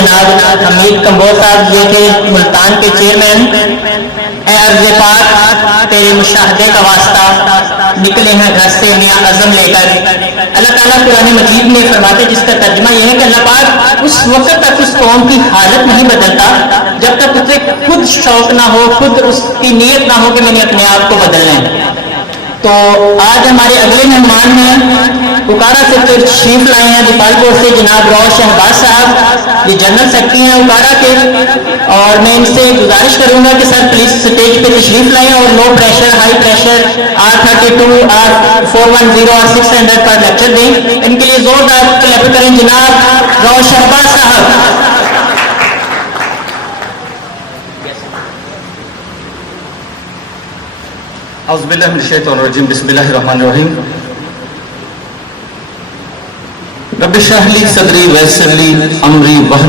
جناب حمید کمبوز صاحب جو کہ ملتان کے چیئرمین، اے عرض پاک تیرے مشاہدے کا واسطہ نکلے ہیں گھر سے نیا عزم لے کر. اللہ تعالیٰ قرآن مجید میں فرماتے جس کا ترجمہ یہ ہے کہ اللہ پاک اس وقت تک اس قوم کی حالت نہیں بدلتا جب تک اسے خود شوق نہ ہو، خود اس کی نیت نہ ہو کہ میں نے اپنے آپ کو بدلنا ہے. تو آج ہمارے اگلے مہمان ہیں اکارا سے تشریف لائے ہیں دیپال پور سے جناب روش شہباز صاحب، یہ جنرل سیکرٹری ہیں اکارا کے، اور میں ان سے گزارش کروں گا کہ سر پلیز اسٹیج پہ تشریف لائیں اور low pressure high pressure R32 R410 R600 پر لیکچر دیں. ان کے لیے زوردار کلیپ کریں جناب روش شہباز صاحب. اعوذ باللہ من الشیطان الرجیم، بسم اللہ الرحمن الرحیم. رب اشرح لی صدری ویسر لی امری